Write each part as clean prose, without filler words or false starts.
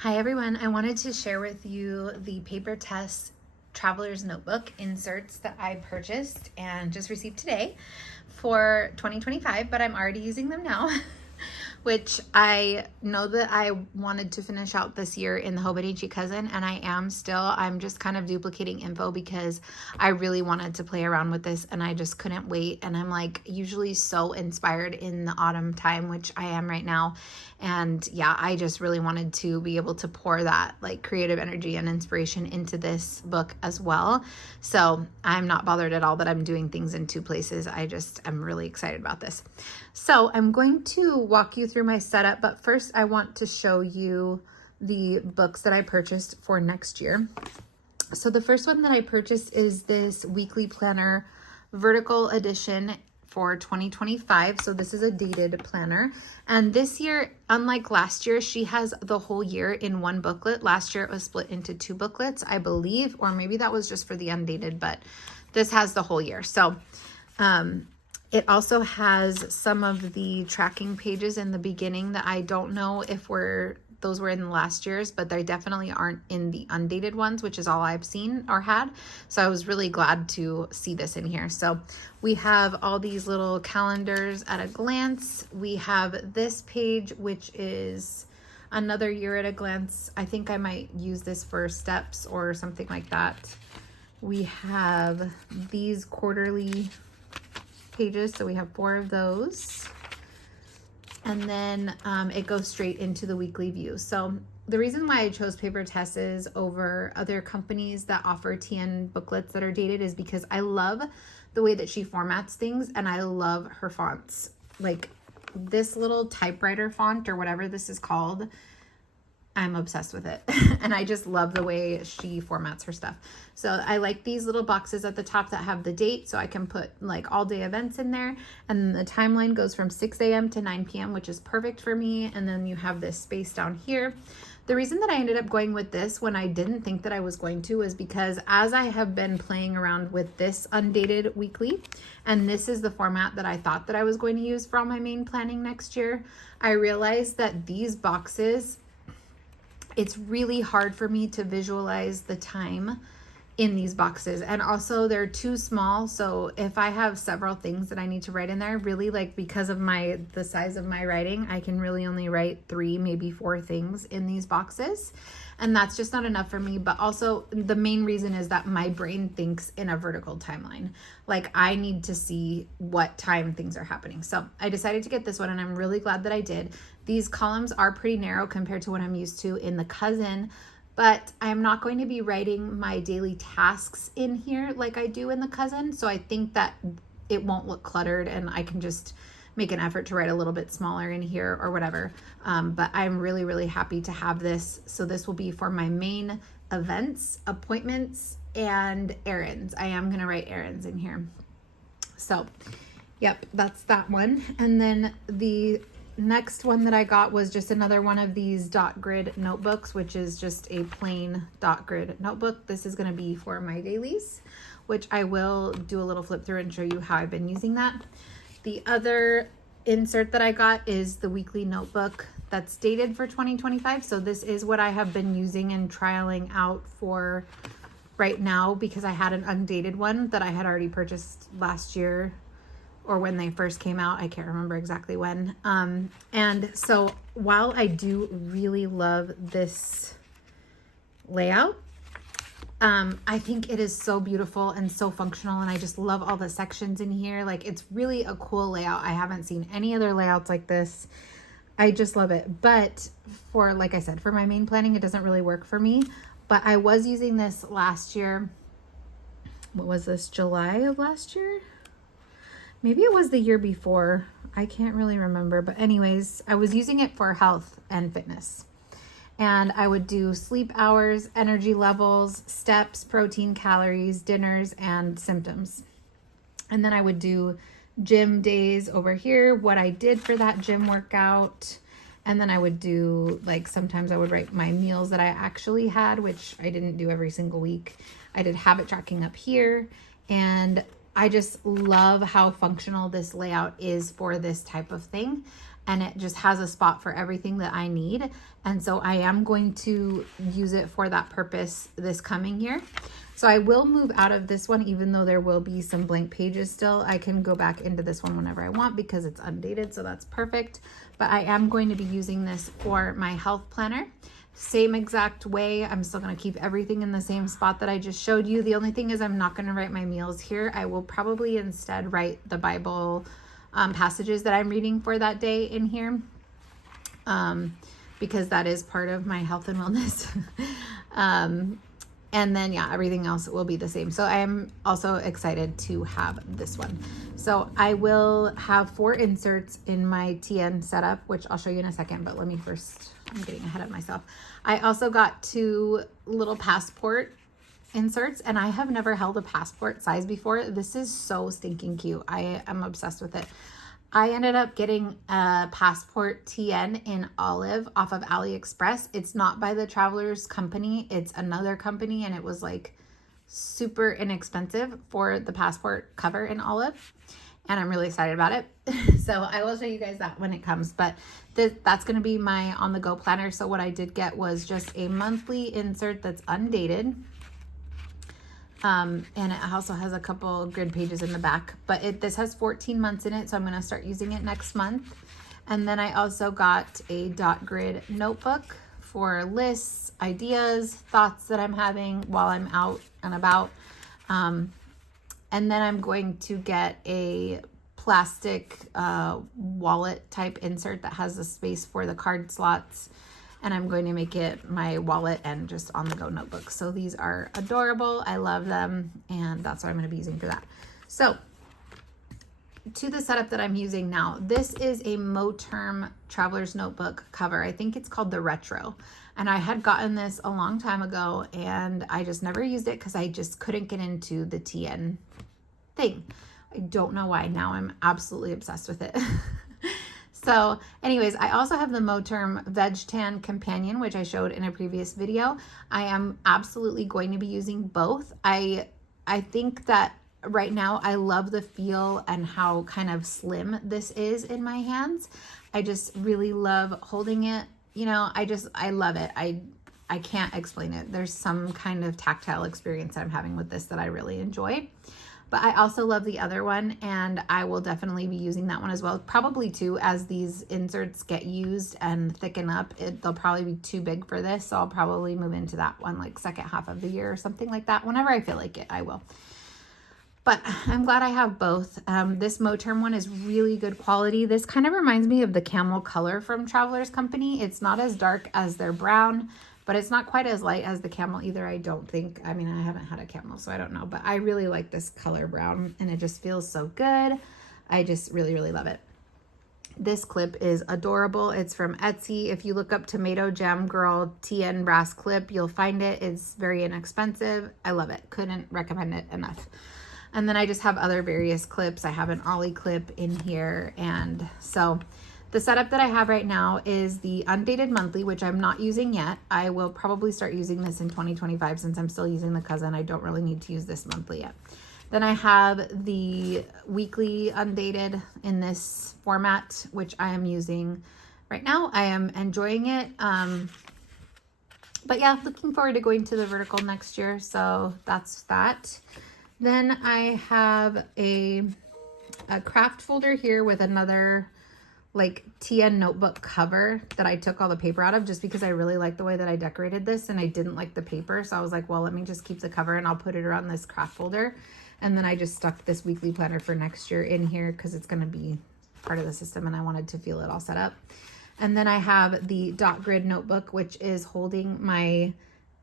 Hi everyone, I wanted to share with you the Papertess Traveler's Notebook inserts that I purchased and just received today for 2025, but I'm already using them now, which I know that I wanted to finish out this year in the Hobonichi Cousin, and I am still. I'm just kind of duplicating info because I really wanted to play around with this and I just couldn't wait. And I'm like usually so inspired in the autumn time, which I am right now. And yeah, I just really wanted to be able to pour that like creative energy and inspiration into this book as well. So I'm not bothered at all that I'm doing things in two places. I'm really excited about this. So I'm going to walk you through my setup, but first I want to show you the books that I purchased for next year. So the first one that I purchased is this weekly planner vertical edition for 2025. So this is a dated planner. And this year, unlike last year, she has the whole year in one booklet. Last year it was split into two booklets, I believe, or maybe that was just for the undated, but this has the whole year. So it also has some of the tracking pages in the beginning that I don't know if those were in last year's, but they definitely aren't in the undated ones, which is all I've seen or had. So I was really glad to see this in here. So we have all these little calendars at a glance. We have this page, which is another year at a glance. I think I might use this for steps or something like that. We have these quarterly pages. So we have 4 of those. And then it goes straight into the weekly view. So the reason why I chose Papertess over other companies that offer TN booklets that are dated is because I love the way that she formats things and I love her fonts. Like this little typewriter font or whatever this is called, I'm obsessed with it. And I just love the way she formats her stuff. So I like these little boxes at the top that have the date, so I can put like all day events in there. And the timeline goes from 6 a.m. to 9 p.m., which is perfect for me. And then you have this space down here. The reason that I ended up going with this when I didn't think that I was going to is because as I have been playing around with this undated weekly, and this is the format that I thought that I was going to use for all my main planning next year, I realized that these boxes, it's really hard for me to visualize the time in these boxes. And also they're too small. So if I have several things that I need to write in there, really like because of the size of my writing, I can really only write 3, maybe 4 things in these boxes. And that's just not enough for me. But also the main reason is that my brain thinks in a vertical timeline. Like I need to see what time things are happening. So I decided to get this one and I'm really glad that I did. These columns are pretty narrow compared to what I'm used to in the Cousin, but I'm not going to be writing my daily tasks in here like I do in the Cousin. So I think that it won't look cluttered and I can just make an effort to write a little bit smaller in here or whatever. But I'm really, really happy to have this. So this will be for my main events, appointments, and errands. I am going to write errands in here. So yep, that's that one. And then the next one that I got was just another one of these dot grid notebooks, which is just a plain dot grid notebook. This is going to be for my dailies, which I will do a little flip through and show you how I've been using that. The other insert that I got is the weekly notebook that's dated for 2025. So this is what I have been using and trialing out for right now because I had an undated one that I had already purchased last year or when they first came out. I can't remember exactly when. And so while I do really love this layout, I think it is so beautiful and so functional, and I just love all the sections in here. Like it's really a cool layout. I haven't seen any other layouts like this. I just love it. But for, like I said, for my main planning, it doesn't really work for me. But I was using this last year. What was this, July of last year? Maybe it was the year before. I can't really remember. But anyways, I was using it for health and fitness. And I would do sleep hours, energy levels, steps, protein, calories, dinners, and symptoms. And then I would do gym days over here, what I did for that gym workout. And then I would do, like, sometimes I would write my meals that I actually had, which I didn't do every single week. I did habit tracking up here. And I just love how functional this layout is for this type of thing. and it just has a spot for everything that I need. And so I am going to use it for that purpose this coming year. So I will move out of this one, even though there will be some blank pages still. I can go back into this one whenever I want because it's undated, so that's perfect. But I am going to be using this for my health planner. Same exact way. I'm still going to keep everything in the same spot that I just showed you. The only thing is I'm not going to write my meals here. I will probably instead write the Bible passages that I'm reading for that day in here, because that is part of my health and wellness. And then, yeah, everything else will be the same. So I am also excited to have this one. So I will have 4 inserts in my TN setup, which I'll show you in a second. But let me first, I'm getting ahead of myself. I also got 2 little passport inserts, and I have never held a passport size before. This is so stinking cute. I am obsessed with it. I ended up getting a passport TN in olive off of AliExpress. It's not by the Travelers Company. It's another company, and it was like super inexpensive for the passport cover in olive. And I'm really excited about it. So I will show you guys that when it comes. But that's going to be my on-the-go planner. So what I did get was just a monthly insert that's undated. And it also has a couple grid pages in the back, but this has 14 months in it. So I'm going to start using it next month. And then I also got a dot grid notebook for lists, ideas, thoughts that I'm having while I'm out and about. And then I'm going to get a plastic wallet type insert that has a space for the card slots. And I'm going to make it my wallet and just on-the-go notebook. So these are adorable. I love them. And that's what I'm going to be using for that. So to the setup that I'm using now, this is a Moterm Traveler's Notebook cover. I think it's called the Retro. And I had gotten this a long time ago, and I just never used it because I just couldn't get into the TN thing. I don't know why. Now I'm absolutely obsessed with it. So anyways, I also have the Moterm Veg Tan Companion, which I showed in a previous video. I am absolutely going to be using both. I think that right now I love the feel and how kind of slim this is in my hands. I just really love holding it. You know, I love it. I can't explain it. There's some kind of tactile experience I'm having with this that I really enjoy. But I also love the other one, and I will definitely be using that one as well. Probably too, as these inserts get used and thicken up, they'll probably be too big for this. So I'll probably move into that one like second half of the year or something like that. Whenever I feel like it, I will. But I'm glad I have both. This Moterm one is really good quality. This kind of reminds me of the camel color from Travelers Company. It's not as dark as their brown, but it's not quite as light as the camel either, I don't think. I mean, I haven't had a camel, so I don't know. But I really like this color brown, and it just feels so good. I just really, really love it. This clip is adorable. It's from Etsy. If you look up Tomato Jam Girl TN brass clip, you'll find it. It's very inexpensive. I love it. Couldn't recommend it enough. And then I just have other various clips. I have an Ollie clip in here. And so the setup that I have right now is the undated monthly, which I'm not using yet. I will probably start using this in 2025 since I'm still using the cousin. I don't really need to use this monthly yet. Then I have the weekly undated in this format, which I am using right now. I am enjoying it. But yeah, looking forward to going to the vertical next year. So that's that. Then I have a craft folder here with another like TN notebook cover that I took all the paper out of just because I really like the way that I decorated this and I didn't like the paper. So I was like, well, let me just keep the cover and I'll put it around this craft folder. And then I just stuck this weekly planner for next year in here because it's going to be part of the system and I wanted to feel it all set up. And then I have the dot grid notebook, which is holding my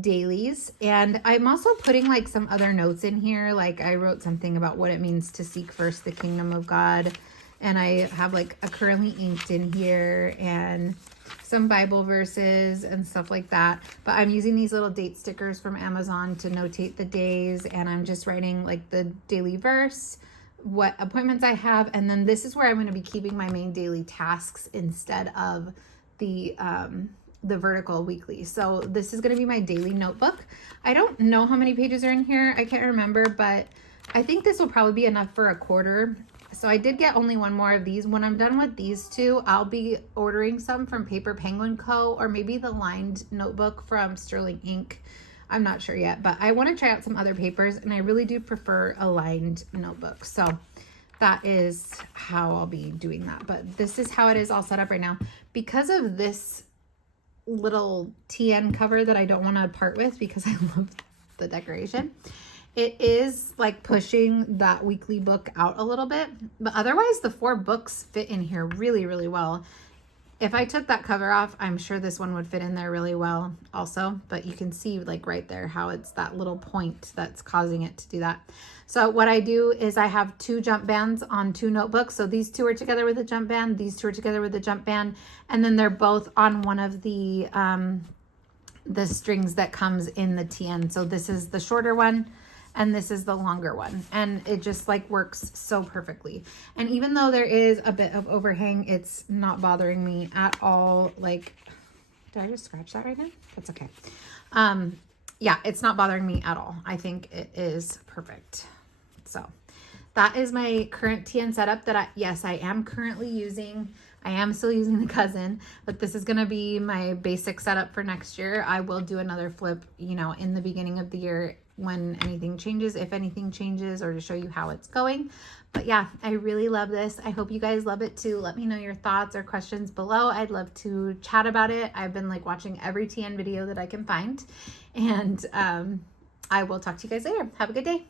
dailies. And I'm also putting like some other notes in here. Like I wrote something about what it means to seek first the kingdom of God. And I have like a currently inked in here and some Bible verses and stuff like that. But I'm using these little date stickers from Amazon to notate the days. And I'm just writing like the daily verse, what appointments I have. And then this is where I'm going to be keeping my main daily tasks instead of the vertical weekly. So this is going to be my daily notebook. I don't know how many pages are in here. I can't remember, but I think this will probably be enough for a quarter. So I did get only one more of these. When I'm done with these two, I'll be ordering some from Paper Penguin Co. or maybe the lined notebook from Sterling Ink. I'm not sure yet, but I want to try out some other papers, and I really do prefer a lined notebook. So that is how I'll be doing that. But this is how it is all set up right now. Because of this little TN cover that I don't want to part with because I love the decoration, it is like pushing that weekly book out a little bit, but otherwise the 4 books fit in here really, really well. If I took that cover off, I'm sure this one would fit in there really well also, but you can see like right there how it's that little point that's causing it to do that. So what I do is I have 2 jump bands on 2 notebooks. So these 2 are together with a jump band, these 2 are together with a jump band, and then they're both on one of the strings that comes in the TN. So this is the shorter one, and this is the longer one, and it just like works so perfectly. And even though there is a bit of overhang, it's not bothering me at all. Like, did I just scratch that right now? That's okay. Yeah, it's not bothering me at all. I think it is perfect. So that is my current TN setup that yes, I am currently using. I am still using the cousin, but this is going to be my basic setup for next year. I will do another flip, you know, in the beginning of the year when anything changes, if anything changes, or to show you how it's going. But yeah, I really love this. I hope you guys love it too. Let me know your thoughts or questions below. I'd love to chat about it. I've been like watching every TN video that I can find, and I will talk to you guys later. Have a good day.